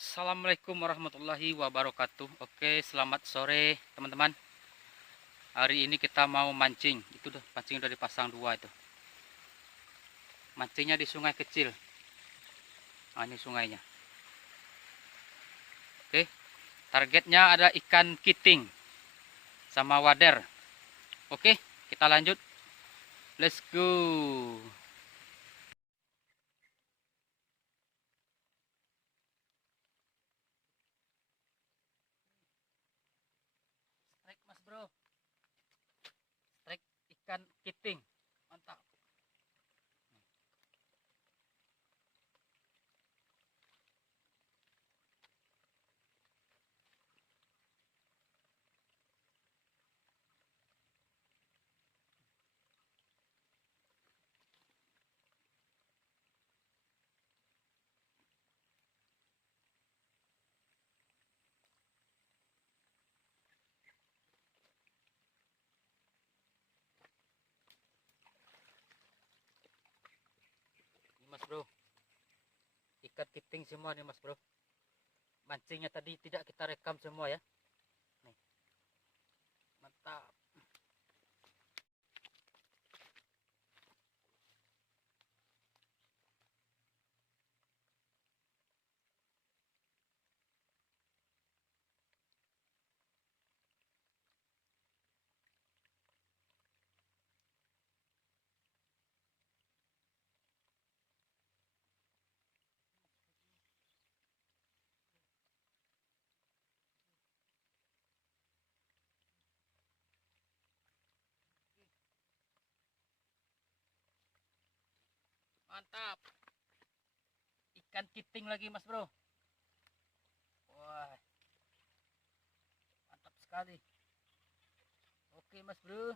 Assalamualaikum warahmatullahi wabarakatuh. Oke, selamat sore teman-teman. Hari ini kita mau mancing. Itu udah pancing udah dipasang dua itu. Mancingnya di sungai kecil. Nah, ini sungainya. Oke, targetnya ada ikan kiting sama wader. Oke, kita lanjut. Let's go. Strike mas bro. Strike ikan kiting. Mantap. Ini mas bro. Ikan kiting semua nih mas bro. Mancingnya tadi tidak kita rekam semua ya. Nih. Mantap. Mantap. Ikan kiting lagi mas bro. Wah, mantap sekali. Oke mas bro.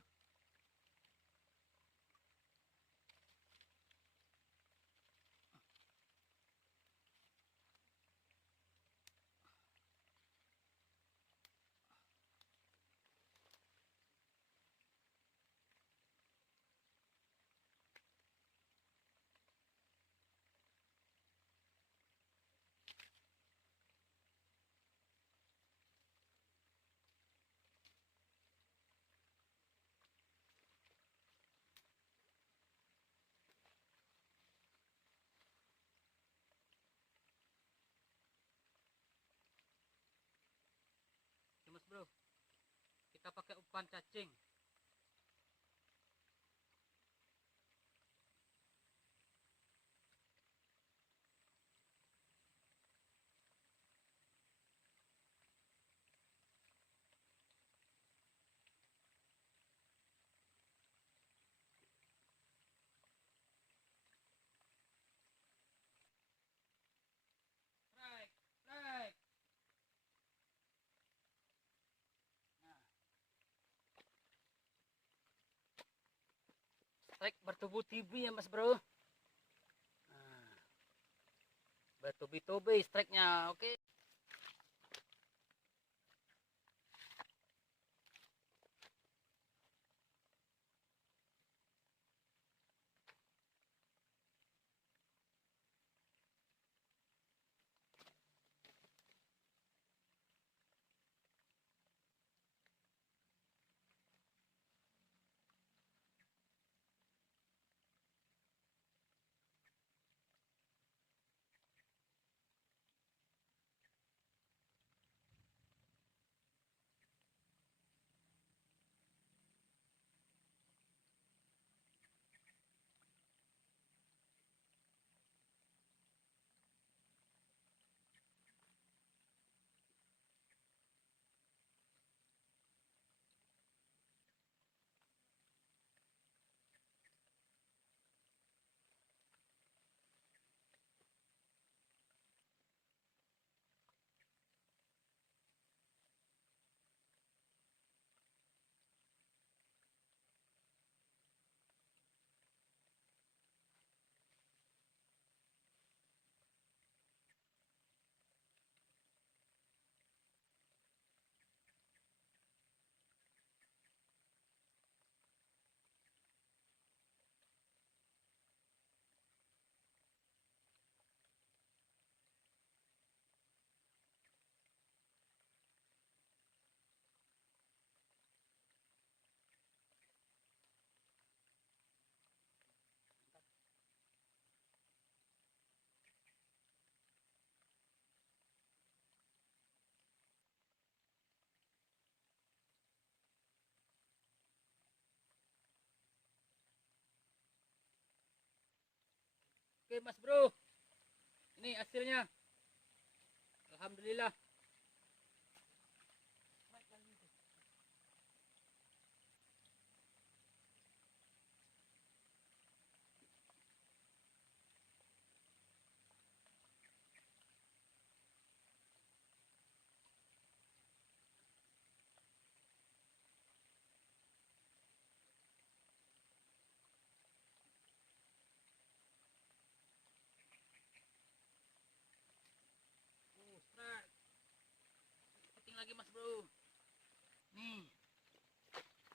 Oke mas bro, kita pakai umpan cacing. Strike, strike. Nah, strike bertubi-tubi ya mas bro. Nah, bertubi-tubi strike-nya. Oke. Oke Mas Bro, ini hasilnya. Alhamdulillah. Strike. Keting lagi Mas Bro. Nih.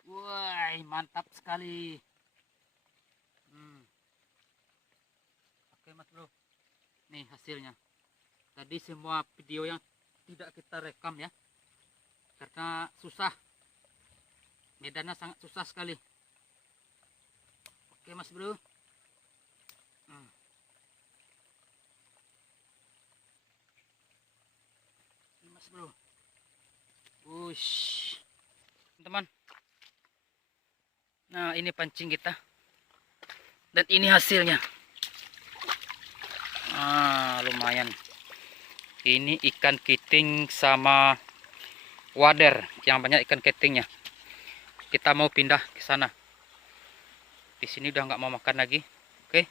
Wah, mantap sekali. Oke Mas Bro. Nih hasilnya. Tadi semua video yang tidak kita rekam ya. Karena susah. Medannya sangat susah sekali. Oke Mas Bro. Oke Mas Bro. Wush. Teman-teman. Nah, ini pancing kita. Dan ini hasilnya. Lumayan. Ini ikan keting sama wader yang banyak ikan ketingnya. Kita mau pindah ke sana. Di sini udah nggak mau makan lagi. Oke.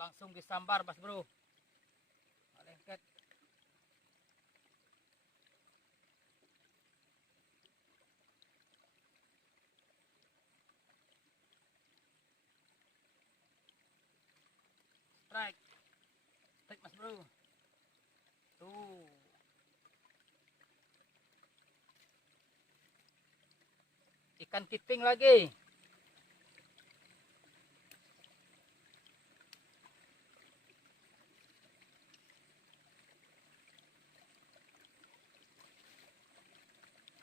Langsung disambar Mas Bro. Lengket. Strike. Strike Mas Bro. Tuh. Ikan keting lagi.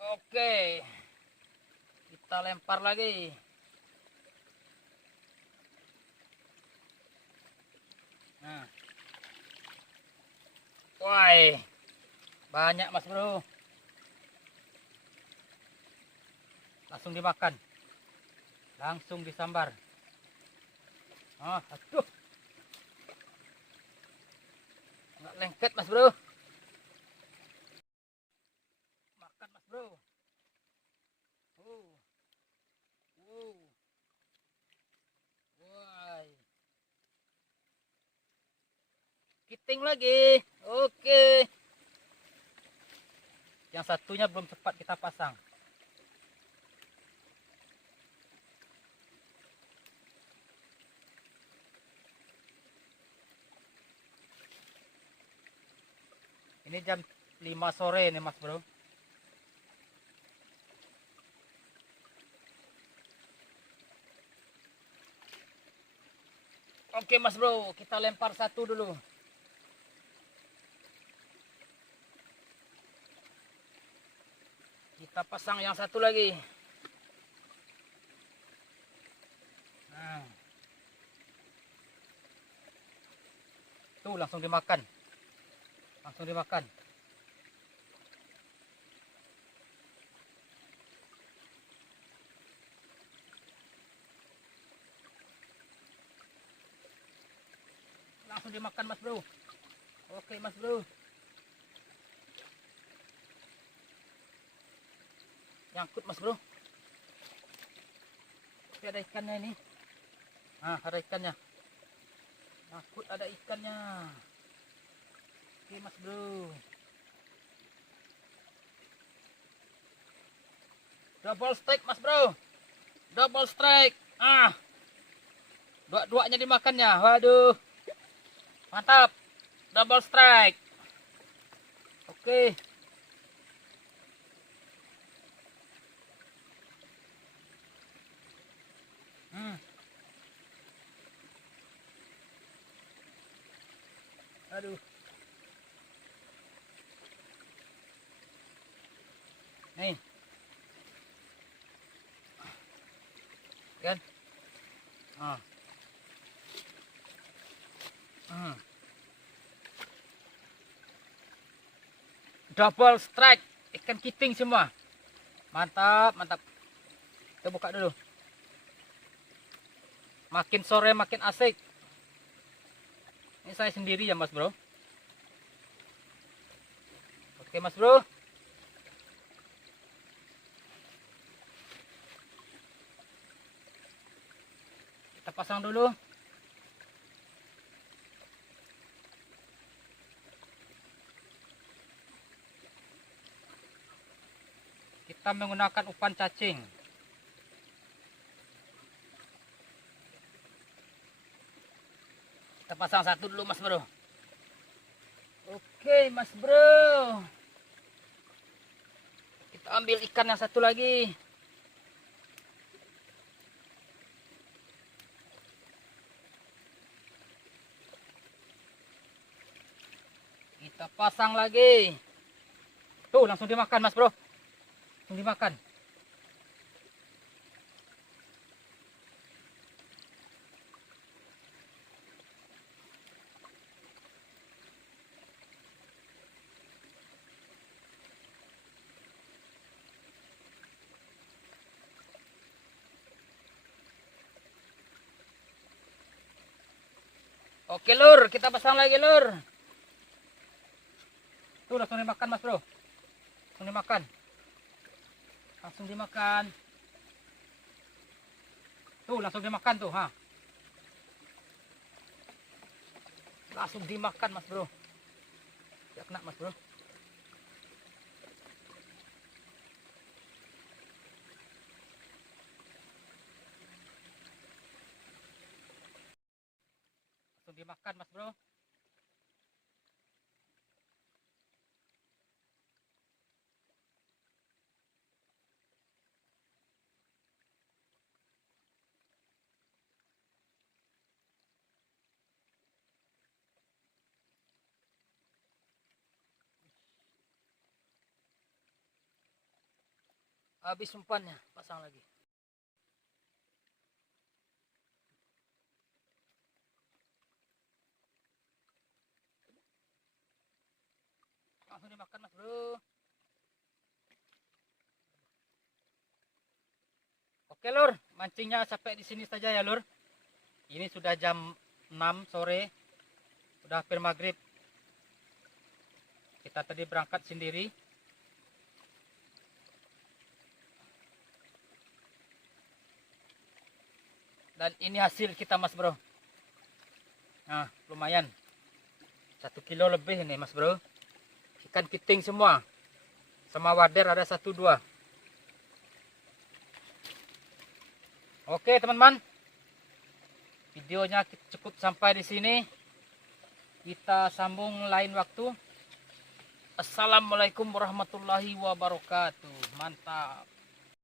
Oke. Kita lempar lagi. Nah. Wah. Banyak Mas Bro. Langsung dimakan. Langsung disambar. Aduh. Nggak lengket Mas Bro. Makan Mas Bro. Wah. Keting lagi. Oke. Yang satunya belum cepat kita pasang. Ini jam 5 sore nih Mas Bro. Oke Mas Bro, kita lempar satu dulu. Kita pasang yang satu lagi. Nah. Tuh langsung dimakan. Langsung dimakan. Langsung dimakan Mas Bro. Oke Mas Bro. Nyangkut Mas Bro. Oke, ada ikannya ini. Nah, ada ikannya. Nyangkut, ada ikannya. Oke Mas Bro. Double strike Mas Bro. Double strike. Dua-duanya dimakannya. Waduh. Mantap. Double strike. Oke. Aduh. Nih. Ah. Double strike, ikan keting semua. Mantap, mantap. Kita buka dulu. Makin sore makin asik. Ini saya sendiri ya Mas Bro. Oke Mas Bro. Kita pasang dulu. Kita menggunakan umpan cacing. Kita pasang satu dulu Mas Bro. Oke Mas Bro. Kita ambil ikan yang satu lagi. Kita pasang lagi. Tuh langsung dimakan Mas Bro. Langsung dimakan. Oke lur, kita pasang lagi lur. Tuh langsung dimakan Mas Bro. Langsung dimakan. Langsung dimakan. Tuh langsung dimakan tuh, ha. Langsung dimakan Mas Bro. Ya kena Mas Bro. Langsung dimakan Mas Bro. Habis umpannya, pasang lagi. Langsung dimakan Mas Bro. Oke lur, mancingnya sampai di sini saja ya lur. Ini sudah jam 6 sore. Sudah hampir maghrib. Kita tadi berangkat sendiri. Dan ini hasil kita Mas Bro. Nah lumayan. 1 kilo lebih ini Mas Bro. Ikan keting semua. Sama wader ada 1-2. Oke teman-teman. Videonya cukup sampai di sini. Kita sambung lain waktu. Assalamualaikum warahmatullahi wabarakatuh. Mantap.